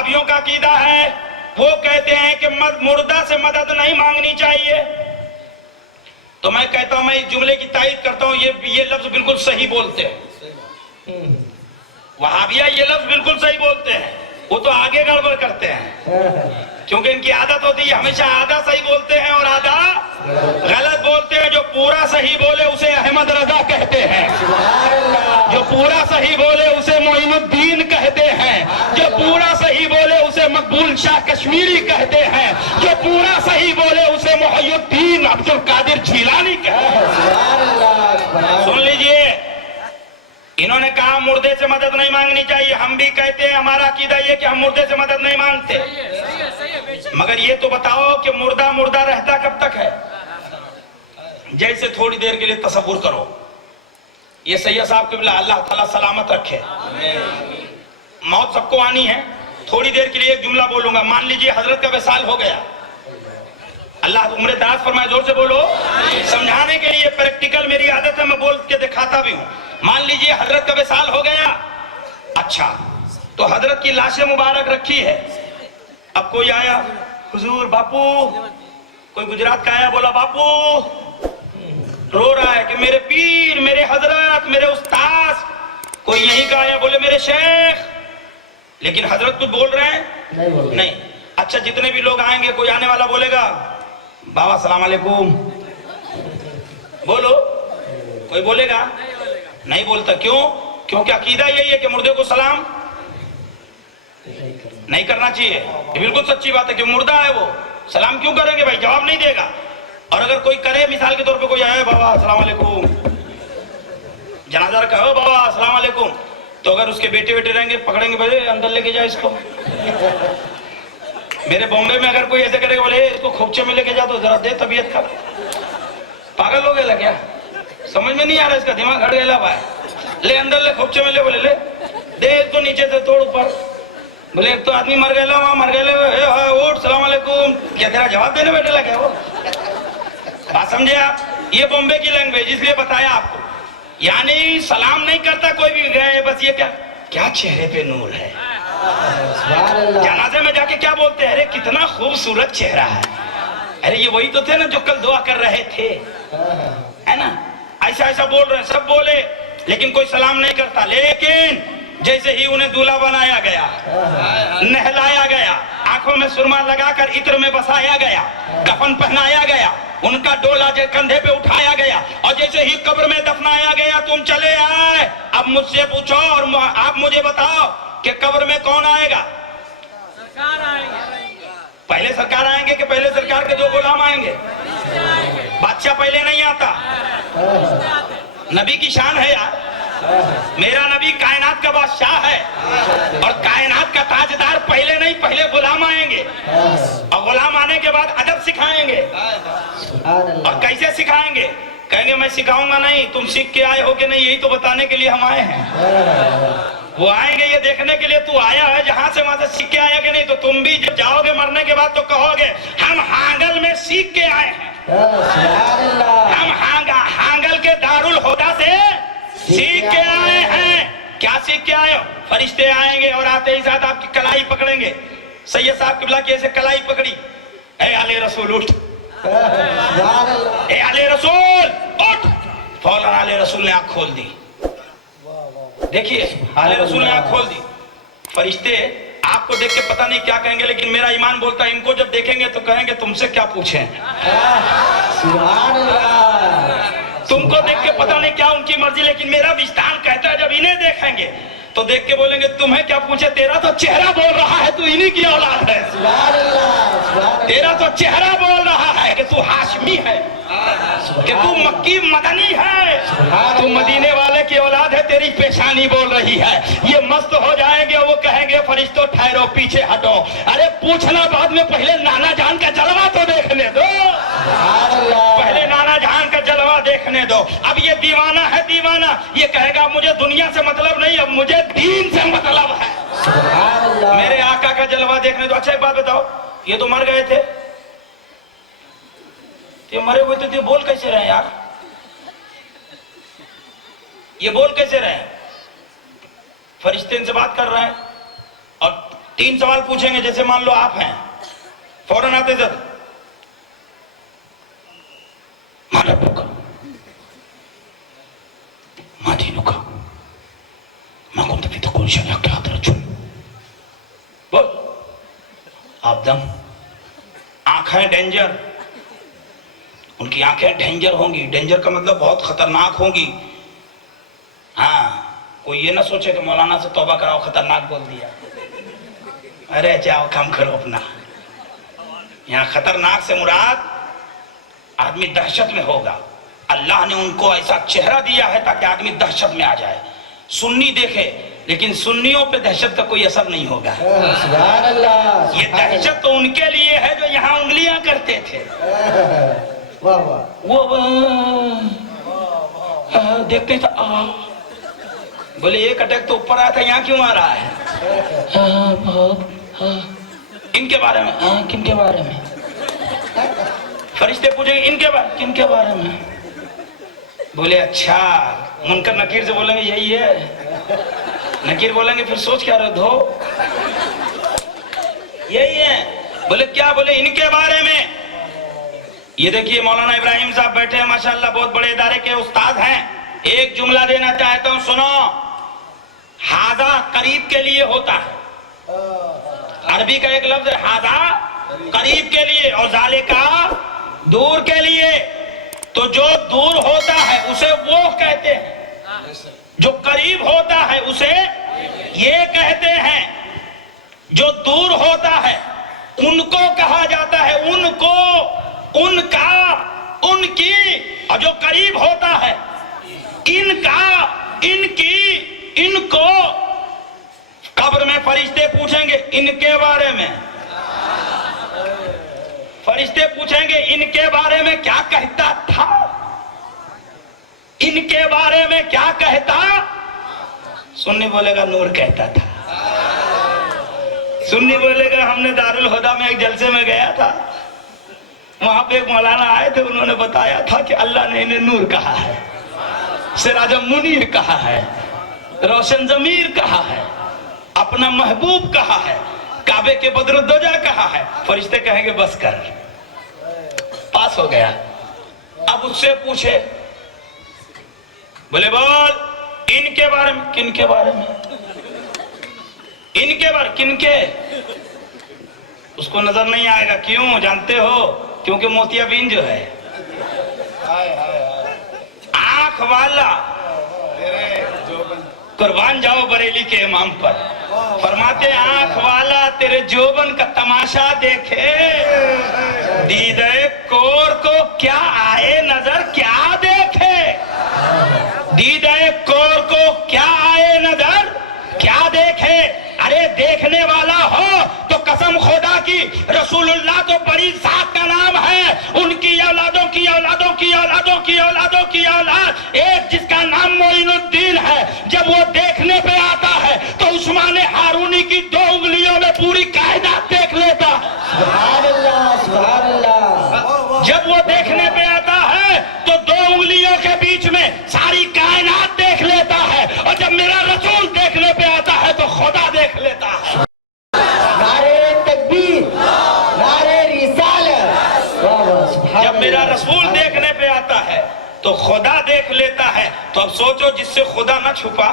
वहाबियों का अकीदा है, वो कहते हैं कि मुर्दा से मदद नहीं मांगनी चाहिए। तो मैं कहता हूं, मैं इस जुमले की तायीद करता हूं, ये लफ्ज बिल्कुल सही बोलते हैं। वहाबिया ये लफ्ज बिल्कुल सही बोलते हैं, वो तो आगे गड़बड़ करते हैं, क्योंकि इनकी आदत होती है हमेशा आधा सही बोलते हैं और आधा गलत बोलते हैं। जो पूरा सही बोले उसे अहमद रजा कहते हैं, जो पूरा सही बोले उसे मोइनुद्दीन कहते हैं, जो पूरा सही बोले उसे मकबूल शाह कश्मीरी कहते हैं, जो पूरा सही बोले उसे मुहय्यिद्दीन अब्दुल कादिर जीलानी कहते हैं। सुन लीजिए, इन्होंने कहा मुर्दे से मदद नहीं मांगनी चाहिए। हम भी कहते हैं, हमारा अकीदा ये कि हम मुर्दे से मदद नहीं मांगते। मगर ये तो बताओ कि मुर्दा मुर्दा रहता कब तक है? जैसे थोड़ी देर के लिए तसव्वुर करो, ये सैयद साहब क़िबला अल्लाह ताला सलामत रखे, मौत सबको आनी है। थोड़ी देर के लिए एक जुमला बोलूंगा। मान लीजिए हजरत का विसाल हो गया, अल्लाह उम्र दराज फरमाए, जोर से बोलो। समझाने के लिए प्रैक्टिकल मेरी आदत है, मैं बोल के दिखाता भी हूँ। मान लीजिए हजरत का विसाल हो गया, अच्छा, तो हजरत की लाशें मुबारक रखी है। अब कोई आया, हुजूर बापू, कोई गुजरात का आया, बोला बापू, रो रहा है कि मेरे पीर, मेरे हजरत, मेरे उस्ताद। कोई यहीं का आया, बोले मेरे शेख। लेकिन हजरत कुछ बोल रहे हैं? नहीं। अच्छा, जितने भी लोग आएंगे, कोई आने वाला बोलेगा बाबा सलाम अलैकुम, बोलो, कोई बोलेगा? नहीं बोलता। क्यों? क्योंकि अकीदा यही है कि मुर्दे को सलाम नहीं करना चाहिए। ये बिल्कुल सच्ची बात है कि मुर्दा है, वो सलाम क्यों करेंगे भाई, जवाब नहीं देगा। और अगर कोई करे, मिसाल के तौर पे कोई आया, बाबा अस्सलाम वालेकुम, जनाजा रखा हो, बाबा अस्सलाम वालेकुम, तो अगर उसके बेटे बेटे रहेंगे, पकड़ेंगे, भाई अंदर लेके जाए इसको। मेरे बॉम्बे में अगर कोई ऐसे करेगा, बोले इसको खोपचे में लेके जा, तो जरा दे तबीयत का, पागल हो गया क्या? समझ में नहीं आ रहा, इसका दिमाग हट गया भाई। ले अंदर ले, खोपचे में ले, बोले ले दे इसको, नीचे से तोड़ ऊपर। बोले एक तो आदमी मर गया, वहां मर गए, उठ सलाम अलैकुम। क्या तेरा जवाब देने बैठे लगे वो? बात समझे आप? ये बॉम्बे की लैंग्वेज, इसलिए बताया आपको। यानी सलाम नहीं करता कोई भी गए, बस ये क्या क्या चेहरे पे नूर है। जनाजे में जाके क्या बोलते हैं? अरे कितना खूबसूरत चेहरा है। अरे ये वही तो थे ना जो कल दुआ कर रहे थे, है ना? ऐसा ऐसा बोल रहे हैं, सब बोले, लेकिन कोई सलाम नहीं करता। लेकिन जैसे ही उन्हें दूल्हा बनाया गया, नहलाया गया, आंखों में सुरमा लगाकर इत्र में बसाया गया, कफन पहनाया गया, उनका डोला कंधे पे उठाया गया, और जैसे ही कब्र में दफनाया गया, तुम चले आए। अब मुझसे पूछो और आप मुझे बताओ कि कब्र में कौन आएगा? सरकार आएंगे। पहले सरकार आएंगे कि पहले सरकार के दो गुलाम आएंगे? बादशाह पहले नहीं आता। नबी की शान है यार, मेरा नबी कायनात का बादशाह है, और कायनात का ताजदार पहले नहीं, पहले गुलाम आएंगे, और गुलाम आने के बाद अदब सिखाएंगे। और कैसे सिखाएंगे? कहेंगे मैं सिखाऊंगा नहीं, तुम सीख के आए हो कि नहीं, यही तो बताने के लिए हम आए हैं। वो आएंगे ये देखने के लिए तू आया है जहां से, वहां से सीख के आया कि नहीं। तो तुम भी जब जाओगे मरने के बाद तो कहोगे हम हांगल में सीख के आए हैं, हम हांगल के दारुल हुदा से सीख के आए हैं। क्या सीख के आए हो? फरिश्ते आएंगे और आते ही साथ आपकी कलाई पकड़ेंगे। सैयद साहब क़िबला की ऐसे कलाई पकड़ी, ए आले रसूल उठ, ए आले रसूल उठ। फौरन आले रसूल ने आंख खोल दी। देखिए, आले रसूल ने आंख खोल दी। फरिश्ते आपको देख के पता नहीं क्या कहेंगे, लेकिन मेरा ईमान बोलता है इनको जब देखेंगे तो कहेंगे तुमसे क्या पूछें। तुमको देख के पता नहीं क्या उनकी मर्जी, लेकिन मेरा विस्तार कहता है जब इन्हें देखेंगे तो देख के बोलेंगे तुम्हें क्या पूछे, तेरा तो चेहरा बोल रहा है तू इन्हीं की औलाद है। तेरा तो चेहरा बोल रहा है कि तू हाशमी है, कि तू मक्की मदनी है, तू मदीने वाले की औलाद है, तेरी पेशानी बोल रही है। ये मस्त हो जाएंगे, वो कहेंगे फरिश्तों ठहरो, पीछे हटो। अरे पूछना बाद में, पहले नाना जान का जलवा तो देखने दो, पहले नाना जान का जलवा देखने दो। अब ये दीवाना है, दीवाना, ये कहेगा मुझे दुनिया से मतलब नहीं, अब मुझे दीन से मतलब है। मेरे आका का जलवा देखने दो। अच्छा एक बात बताओ, ये तो मर गए थे, ये मरे हुए थे, तो बोल कैसे रहे यार? ये बोल कैसे रहे? फरिश्ते इनसे बात कर रहे हैं और 3 سوال پوچھیں گے. جیسے مان لو آپ ہیں, فوراً آتے جب ما ربک ما دینک ما کنت فی تقول شیئا کیا رجل, بول. آپ دم. آنکھیں ڈینجر, ان کی آنکھیں ڈینجر ہوں گی. ڈینجر کا مطلب بہت خطرناک ہوں گی. ہاں, کوئی یہ نہ سوچے کہ مولانا سے توبہ کراؤ خطرناک بول دیا. ارے جاؤ کام کرو اپنا. یہاں خطرناک سے مراد آدمی دہشت میں ہوگا. اللہ نے ان کو ایسا چہرہ دیا ہے تاکہ آدمی دہشت میں آ جائے. سنی دیکھے لیکن سنیوں پہ دہشت کا کوئی اثر نہیں ہوگا. سبحان اللہ. یہ دہشت تو ان کے لیے ہے جو یہاں انگلیاں کرتے تھے. واہ واہ. وہ دیکھتے تھے, بولے ایک اٹیک تو اوپر آیا تھا, یہاں کیوں آ رہا ہے؟ ان کے بارے میں. کن کے بارے میں؟ فرشتے پوچھیں گے ان کے بارے, کن کے بارے میں؟ بولے اچھا. منکر نکیر سے بولیں گے یہی ہے. نکیر بولیں گے پھر سوچ کیا رہے دھو, یہی ہے. بولے کیا؟ بولے ان کے بارے میں. یہ دیکھیے مولانا ابراہیم صاحب بیٹھے ہیں ماشاءاللہ, بہت بڑے ادارے کے استاد ہیں. ایک جملہ دینا چاہتا ہوں, سنو. ہاذا قریب کے لیے ہوتا ہے, عربی کا ایک لفظ ہے ہاذا قریب کے لیے, اور ذالکا دور کے لیے. تو جو دور ہوتا ہے اسے وہ کہتے ہیں, جو قریب ہوتا ہے اسے یہ کہتے ہیں. جو دور ہوتا ہے ان کو کہا جاتا ہے ان کو, ان کا, ان کی. اور جو قریب ہوتا ہے ان کا, ان کی, ان کو. قبر میں فرشتے پوچھیں گے ان کے بارے میں. فرشتے پوچھیں گے ان کے بارے میں کیا کہتا تھا, ان کے بارے میں کیا کہتا. سنی بولے گا نور کہتا تھا. سنی بولے گا ہم نے دارالہدیٰ میں ایک جلسے میں گیا تھا, وہاں پہ ایک مولانا آئے تھے, انہوں نے بتایا تھا کہ اللہ نے انہیں نور کہا ہے, سراج منیر کہا ہے, روشن ضمیر کہا ہے, اپنا محبوب کہا ہے, کعبے کے بدر الدجا کہا ہے. فرشتے کہیں گے بس کر, پاس ہو گیا. اب اس سے پوچھے, بولے بول ان کے بارے میں. کن کے بارے میں؟ ان کے بارے, کن کے؟ اس کو نظر نہیں آئے گا. کیوں جانتے ہو؟ کیونکہ موتیا بین جو ہے آنکھ والا, قربان جاؤ بریلی کے امام پر, فرماتے آنکھ والا تیرے جوبن کا تماشا دیکھے, دیدے کور کو کیا آئے نظر کیا دیکھے. دیدے کور کو کیا آئے نظر کیا دیکھے. ارے دیکھنے والا ہو تو قسم خدا کی, رسول اللہ تو بڑی ذات کا نام ہے, ان کی اولادوں کی اولادوں کی اولادوں کی اولادوں کی اولاد, ایک جس کا نام معین الدین ہے, جب وہ دیکھنے پہ آتا ہے تو عثمان ہارونی کی 2 انگلیوں میں پوری کائنات دیکھ لیتا. سبحان اللہ. سبحان اللہ. جب وہ دیکھنے پہ آتا ہے تو 2 انگلیوں کے بیچ میں ساری کائنات دیکھ لیتا ہے, اور جب میرا رسول دیکھنے پہ آتا ہے تو خدا دیکھ لیتا ہے. نعرے تکبیر, نعرے رسالت. واہ واہ. سبحان جب میرا اللہ. رسول دیکھنے پہ آتا ہے تو خدا دیکھ لیتا ہے. تو اب سوچو جس سے خدا نہ چھپا,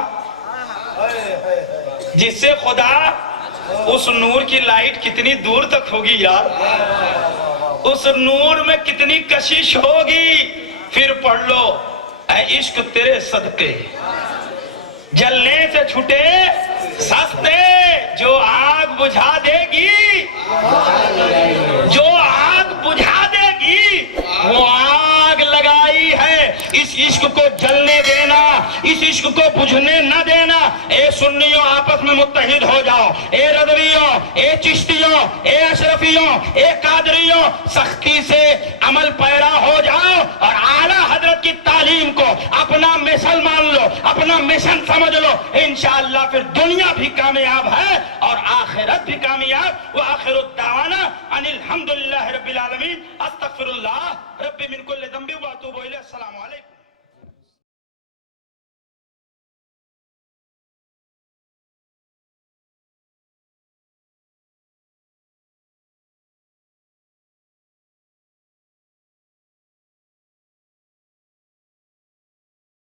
جس سے خدا, اس نور کی لائٹ کتنی دور تک ہوگی یار, اس نور میں کتنی کشش ہوگی. پھر پڑھ لو اے عشق تیرے صدقے جلنے سے چھٹے سستے, جو آگ بجھا دے گی, جو آگ بجھا دے گی وہ آگ لگائی ہے. اس عشق کو جلنے دینا, اس عشق کو بجھنے نہ دینا. اے سنیوں آپس میں متحد ہو جاؤ, اے رضویوں, اے چشتیوں, اے اشرفیوں, اے قادریوں, سختی سے عمل پیرا ہو جاؤ اور اعلیٰ حضرت کی تعلیم کو اپنا مشن مان لو, اپنا مشن سمجھ لو. انشاءاللہ پھر دنیا بھی کامیاب ہے اور آخرت بھی کامیاب. وآخر الدعوانا ان الحمدللہ رب العالمین. استغفر اللہ ربی من کل ذنب واتوب الیہ. السلام علیکم.